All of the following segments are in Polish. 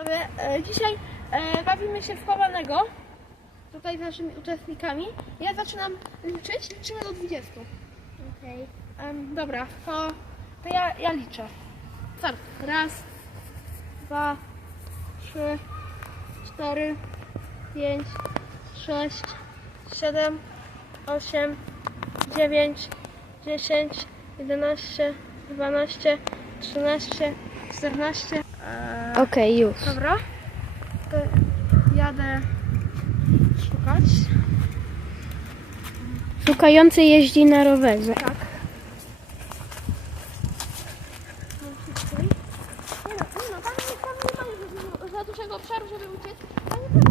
Ale, e, Dzisiaj e, bawimy się w chowanego. Tutaj z naszymi uczestnikami. Ja zaczynam liczyć. Liczymy do 20. Okej. Em, dobra, to, to ja, ja liczę. Start. Raz, dwa, trzy, cztery, pięć, sześć, siedem, osiem, dziewięć, dziesięć, jedenaście, dwanaście, trzynaście, czternaście. Eee, Okej, już. Dobra. To jadę szukać. Szukający jeździ na rowerze. Tak. Nie no, nie no, tam nie, tam nie ma za- za dużego obszaru, żeby uciec. Tam nie,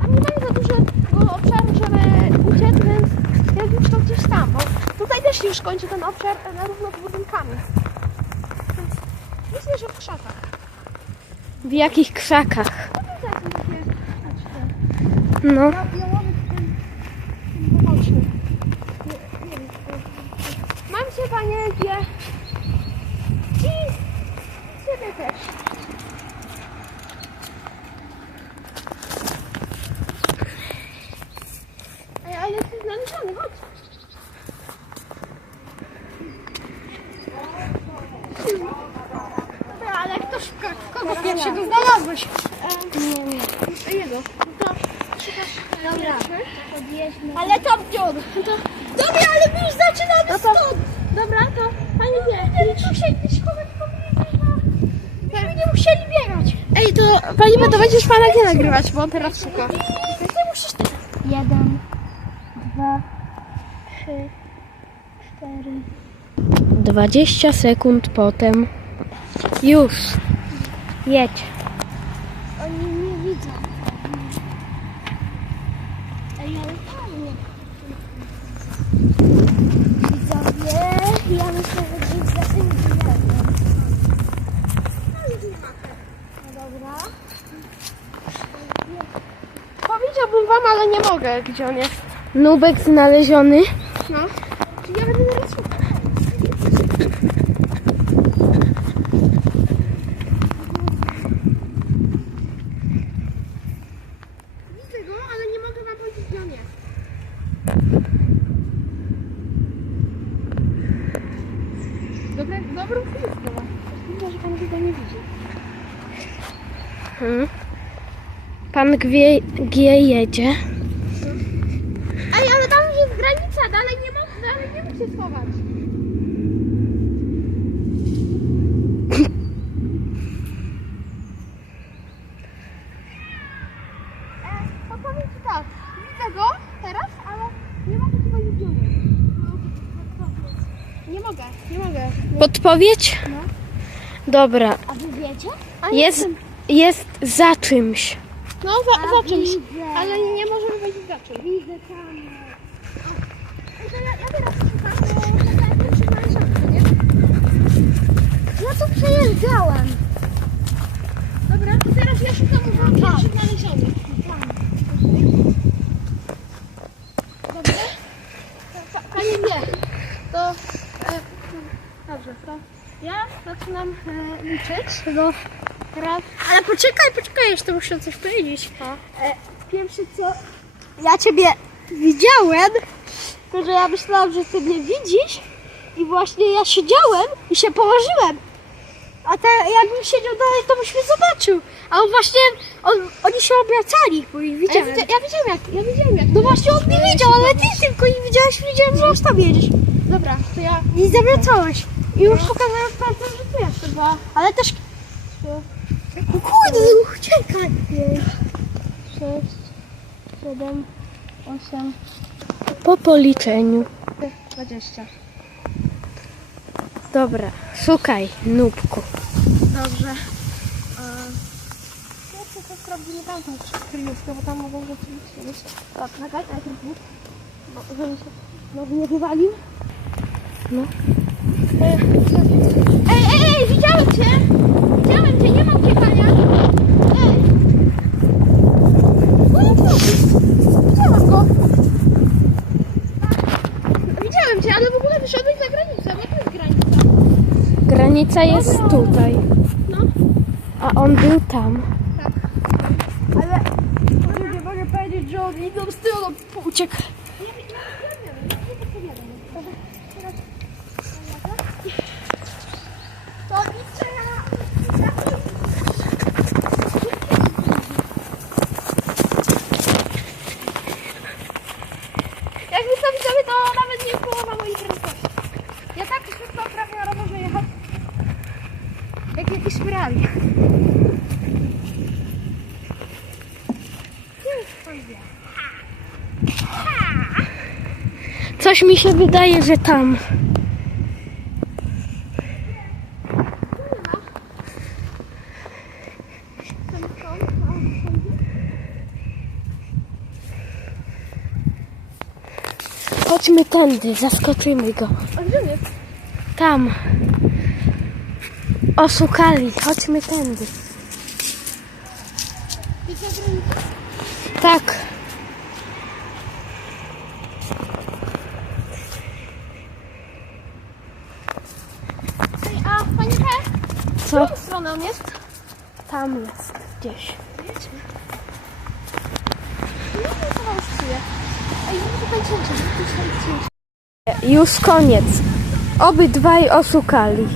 tam nie ma za dużego obszaru, żeby uciec, więc jest już to gdzieś tam, bo tutaj też się już kończy ten obszar e, na równo z budynkami. Więc myślę, że w krzakach. W jakich krzakach? No Mam cię, panie G. I ciebie też. Ej, ale jesteś znaleziony, chodź. Dobra, ale kto Kogo pierwszego znalazłeś? Nie, nie. Jego. To Dobra. Ale tam? No to, dobra, ale my już zaczynamy No to- stąd. Dobra, to pani wie. Nie, tu się gdzieś chować Myśmy nie musieli biegać. Ej, to pani to będziesz pana nie nagrywać, bo on teraz szuka. Ty musisz... Jeden, dwa, trzy, cztery. Dwadzieścia sekund potem. Już. Jedź. Oni nie widzą. Ej, ale fajnie. Widzowie, ja myślę, że gdzieś za tym drzewem. No dobra. Powiedziałbym wam, ale nie mogę, gdzie on jest. Nubek znaleziony. No. Czyli ja będę teraz szukał. Widzę go, ale nie mogę wam powiedzieć, gdzie on jest. Dobre, ma. Hmm. Pan Gwie, G jedzie. Ej, ale tam jest granica, dalej nie mógł, dalej nie mógł się schować. E, to powiem ci tak, widzę go teraz, ale nie mogę ci powiedzieć, gdzie on jest. Nie mogę, nie mogę. Podpowiedź? No. Dobra. A wy wiecie? A nie Jest, wiem. jest za czymś. No, za, za czymś, widzę. ale nie możemy powiedzieć za czym. Widzę tam. Ja, ja teraz szukam, bo szukałem pierwszych należących, nie? Ja tu przejeżdżałem. Dobra, to teraz ja szukam Tak. u pierwszych znalezionych. Dobrze? To, pa, pani wie. To... E, dobrze, to ja zaczynam e, liczyć. No. Raz. Ale poczekaj, poczekaj, jeszcze muszę coś powiedzieć. E, pierwsze co ja ciebie widziałem, to że ja myślałam, że ty mnie widzisz i właśnie ja siedziałem i się położyłem. A ta, jakbym siedział dalej, to byś mnie zobaczył. A on właśnie, on, oni się obracali, bo ich widziałem. Ja, ja widziałem jak, ja widziałem jak. No właśnie on mnie widział, ale ty tylko ich widziałeś, widziałem, że aż tam jedziesz. Dobra, to ja... I zawracałeś. I już pokazałem palcem, że ty jesteś. Ale też... O kurde, uciekaj. 5, 6, 7, 8, Po policzeniu. 20. Dobra. Szukaj, Nubku. Dobrze. Ja chcę to sprawdzimy tamtą kryjówkę, bo tam mogą rzeczywiście być. Dobra, czekaj, najpierw bo żeby się znowu nie wywalił. No. E, Ej, ej, ej, widziałem cię! Widziałem cię, nie ma uciekania. Ej! O, nie Widziałam go. Widziałem cię, ale w ogóle wyszedłeś za granicę, to jest granica. Granica jest tutaj. No. A on był tam. Ale nie mogę powiedzieć, że on inną stroną uciekł. To nic Jak mi to widzowie, to nawet nie połowa moich prędkości. Ja tak szybko prawie na rowerze jechał. Jak jakiś Ferrari. Coś mi się wydaje, że tam. Chodźmy tędy, zaskoczymy go. Tam. Oszukali, chodźmy tędy. Tak. Ej, a? Co? którą stroną on jest? Tam jest gdzieś. No to chyba już czuję. Ej, no tutaj cięcie, tutaj cięcie. Już koniec. Obydwaj oszukali.